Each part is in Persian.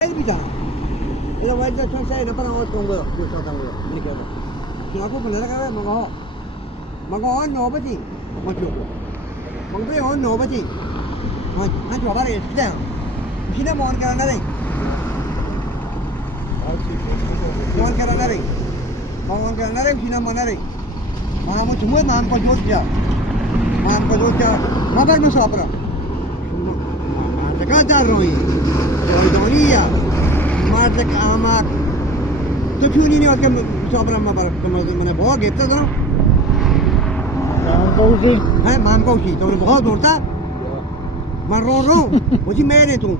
elbita. Ila wajda chon sai na para ot konggo ku sa tanggo. Ni kaya. Kung ako pala ka mga ho. Mga on no ba ti? Mga chu. Mga be on no ba ti? Mga chu ba re sta. Sina mon ka na rin. Mon ka na rin. Mon ka na rin sina mon na rin. Mga mo chumod mam ko jos dia. Mam ko jos dia. Mabar mo sa opera. Jakarta roi. Donia. Martek amak. तो क्यों नहीं होता सोबरा में पर मैंने बहुत गिरता था मामकौशी है मामकौशी तो बहुत दूरता मैं रो रो मुझे मैंने तू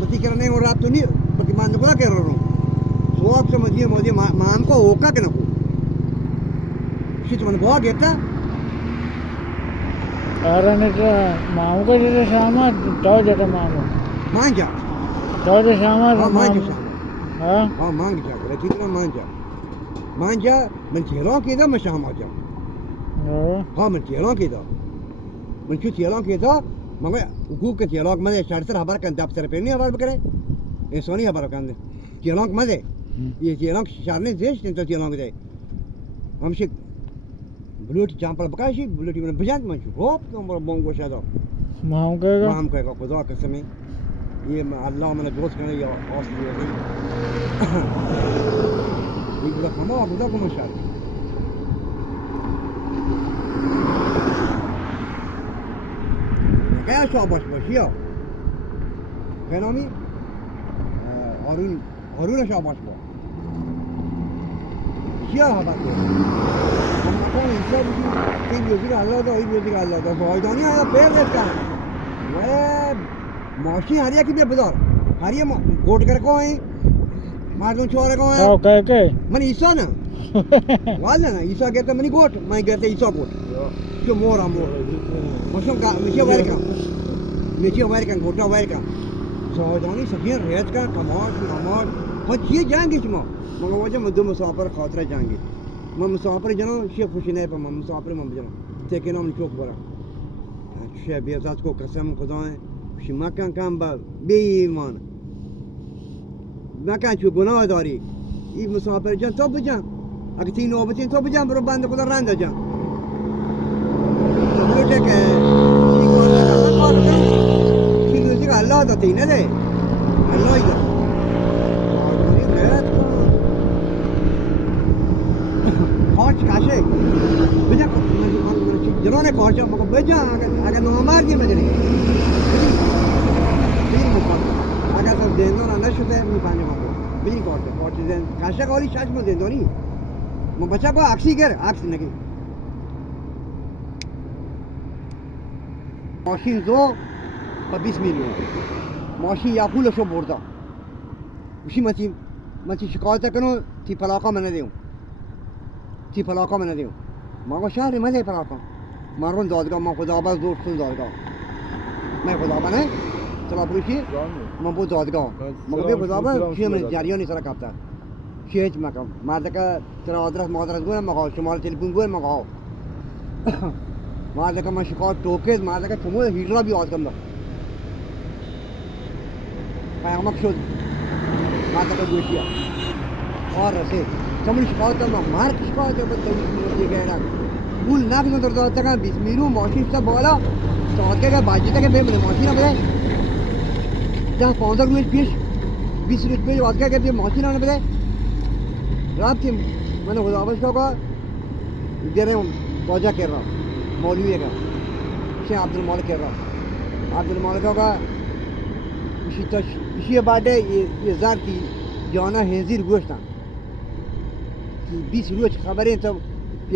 मुझे करने को रात तो नहीं मुझे मान को क्या रो रो तो आप समझिए मुझे माम को होका के ना को शिट मैंने बहुत गिरता कारण એટલે મામકો જે શામા તો જતો મામો मान जा તો જે શામા मान जा हाँ हाँ मांग जा बोले ठीक ना मान जा मैं चेहरा के दा मैं शाम आ जा हाँ मैं चेहरा के दा मैं क्यों चेहरा के दा मगर उकू के चेहरा के मजे शर्त हबार kan दाप सर पे नहीं हबार करे ये सोनी हबार kan चेहरा के मजे ये चेहरा के शारने देश तो चेहरा के दे हम से ब्लूट चांपल बकाशी ब्लूट में बजात मैं होप तो बोंगो शादा मामकेगा माम का खुदा कसम ये अल्लाह मैंने दोस्त करने या ऑस्ट्रेलिया ये पूरा कमा खुदा को मशाल क्या शौबश बशिया क्या नामी अरुण शौबश बो क्या हवा के हम को इंसान की म्यूजिक अल्लाह तो म्यूजिक अल्लाह तो बॉयदानी आया फेवरेट का वे मौसी हरिया की भी बदौर हरिया गोट कर को है मार दो छोरे को है ओके मन ईसा ना वाला ना ईसा कहता मनी गोट मैं कहता ईसा गोट जो मोर मोर मौसम का मिशिया वेलकम गोटा वेलकम सौदानी सभी रेत का कमाल कमाल बस ये जाएंगे तुम मगर वजह मधु मुसाफिर खातरा जाएंगे मैं मुसाफिर जनो शेख खुशी नहीं पर मैं मुसाफिर मैं जनो तेरे नाम चौक बरा शेख बेजात को कसम खुदा है شما کن کم با بی ایمان مکن چو گناه داری این مسافر جان تو بجان اگه تی نوبتین تو بجان برو بنده خدا رنده جان بوده که چی روزی که اللہ داتی نده اللهی دا خارج کشه بجان جنانه خارج مگه بجان اگه نامردی بجانی اگر از زندان نشده میفهمم ما ببین کارت زندان کاشه کاری شش ماه زندانی ما بچه با عکسی گر عکس نگی ماشین دو با 20 میلیون ماشین یا پولشو برده وشی من شکایت کنم تی پلاکا من ندیم تی پلاکا من ندیم ما شهر من دی پلاکا من رون دادگاه ما خدا باز دوستون دادگاه من خدا با نه چلا پروشی من بود دادگاه مگه به خدا با چی من جریانی سر کاپتا چیچ مکم مرد که ترا آدرس گویم مگه شمال تلفن گویم مگه مرد که من شکایت توکید مرد که شما هیرا بی آد کم داد پیامک شد مرد که گوشیا اور رسید شما شکایت ما مرد شکایت بود تو دیگه نه پول نکنه در داد تکان 20 میلیون ماشین تا بالا ساعت که باجی تک به ماشین بده जहाँ 15 मिनट पीस 20 मिनट पे वाद क्या कहते हैं मौसी ना बताए रात थी मैंने खुदाबश का दे रहे हूँ पौजा कह रहा हूँ मौलवी का शेख अब्दुल मालिक कह रहा हूँ अब्दुल मालिक का इसी बात है ये जार की जाना हेजिर गोश्त कि 20 रोज खबरें तब